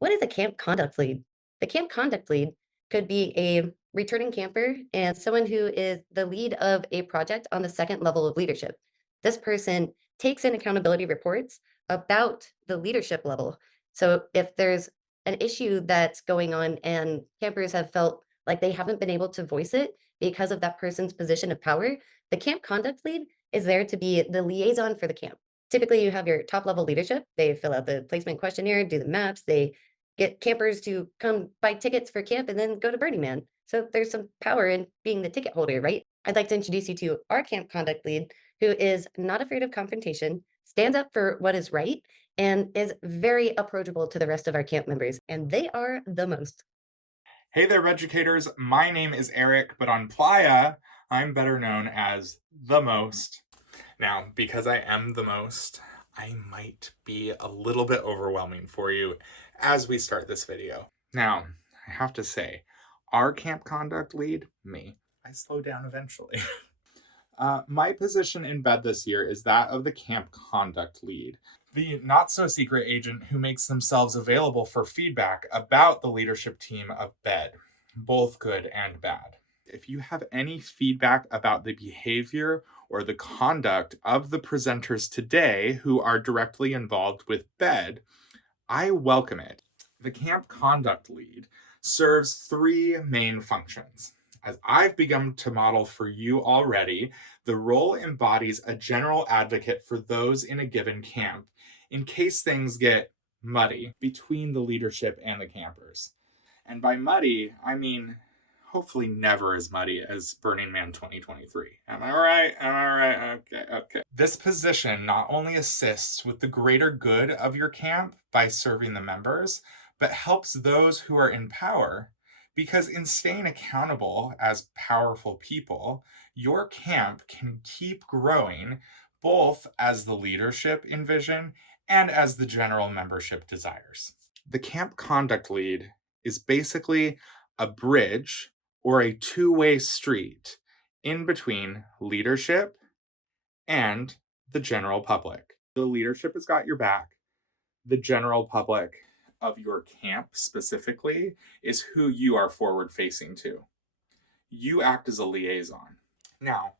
What is a camp conduct lead? The camp conduct lead could be a returning camper and someone who is the lead of a project on the second level of leadership. This person takes in accountability reports about the leadership level. So if there's an issue that's going on and campers have felt like they haven't been able to voice it because of that person's position of power, the camp conduct lead is there to be the liaison for the camp. Typically, you have your top level leadership. They fill out the placement questionnaire, do the maps, they get campers to come buy tickets for camp and then go to Burning Man. So there's some power in being the ticket holder, right? I'd like to introduce you to our camp conduct lead, who is not afraid of confrontation, stands up for what is right, and is very approachable to the rest of our camp members. And they are the most. Hey there, educators. My name is Eric, but on Playa, I'm better known as the most. Now, because I am the most, I might be a little bit overwhelming for you as we start this video. Now, I have to say, our camp conduct lead, me, I slow down eventually. My position in BED this year is that of the camp conduct lead, the not-so-secret agent who makes themselves available for feedback about the leadership team of BED, both good and bad. If you have any feedback about the behavior or the conduct of the presenters today who are directly involved with BED, I welcome it. The camp conduct lead serves three main functions. As I've begun to model for you already, the role embodies a general advocate for those in a given camp in case things get muddy between the leadership and the campers. And by muddy, I mean hopefully never as muddy as Burning Man 2023. Am I right? Am I right? Okay. This position not only assists with the greater good of your camp by serving the members, but helps those who are in power, because in staying accountable as powerful people, your camp can keep growing both as the leadership envision and as the general membership desires. The camp conduct lead is basically a bridge or a two-way street in between leadership and the general public. The leadership has got your back. The general public of your camp specifically is who you are forward facing to. You act as a liaison. Now,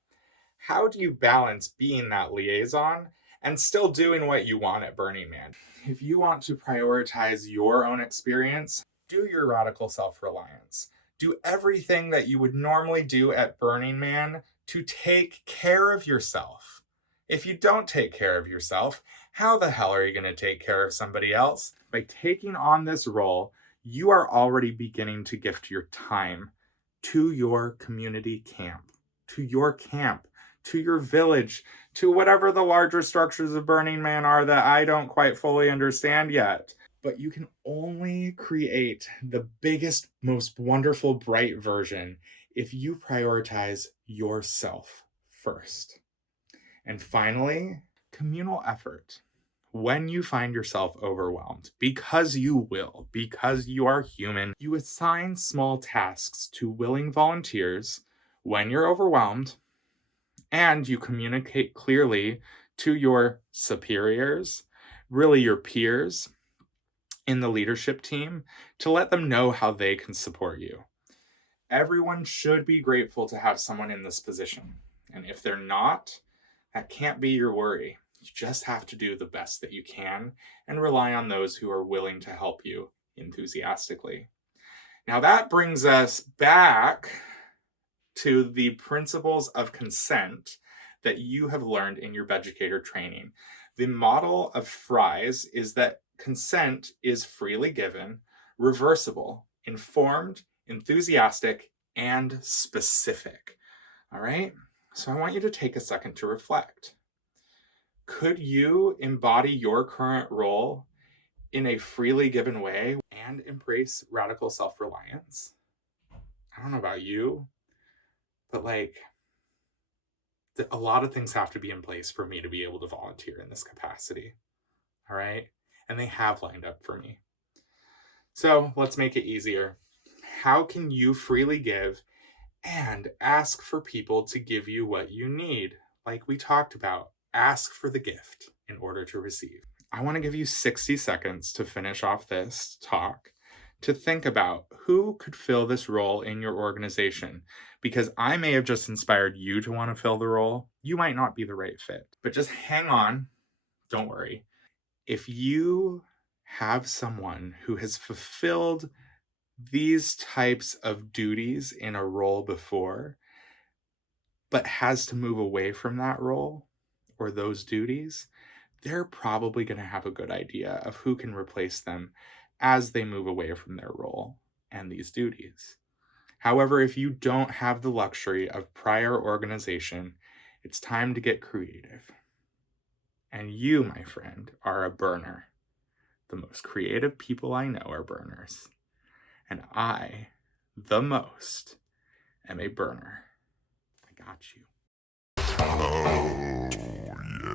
how do you balance being that liaison and still doing what you want at Burning Man? If you want to prioritize your own experience, do your radical self-reliance. Do everything that you would normally do at Burning Man to take care of yourself. If you don't take care of yourself, how the hell are you going to take care of somebody else? By taking on this role, you are already beginning to gift your time to your community camp, to your camp, to your village, to whatever the larger structures of Burning Man are that I don't quite fully understand yet. But you can only create the biggest, most wonderful, bright version if you prioritize yourself first. And finally, communal effort. When you find yourself overwhelmed, because you will, because you are human, you assign small tasks to willing volunteers when you're overwhelmed, and you communicate clearly to your superiors, really your peers in the leadership team, to let them know how they can support you. Everyone should be grateful to have someone in this position. And if they're not, that can't be your worry. You just have to do the best that you can and rely on those who are willing to help you enthusiastically. Now that brings us back to the principles of consent that you have learned in your BEDucator training. The model of Fry's is that consent is freely given, reversible, informed, enthusiastic, and specific. All right? So I want you to take a second to reflect. Could you embody your current role in a freely given way and embrace radical self-reliance? I don't know about you, but a lot of things have to be in place for me to be able to volunteer in this capacity. All right? And they have lined up for me. So let's make it easier. How can you freely give and ask for people to give you what you need? Like we talked about, ask for the gift in order to receive. I want to give you 60 seconds to finish off this talk to think about who could fill this role in your organization, because I may have just inspired you to want to fill the role. You might not be the right fit, but just hang on. Don't worry. If you have someone who has fulfilled these types of duties in a role before, but has to move away from that role or those duties, they're probably going to have a good idea of who can replace them as they move away from their role and these duties. However, if you don't have the luxury of prior organization, it's time to get creative. And you, my friend, are a burner. The most creative people I know are burners. And I, the most, am a burner. I got you. Oh, yeah.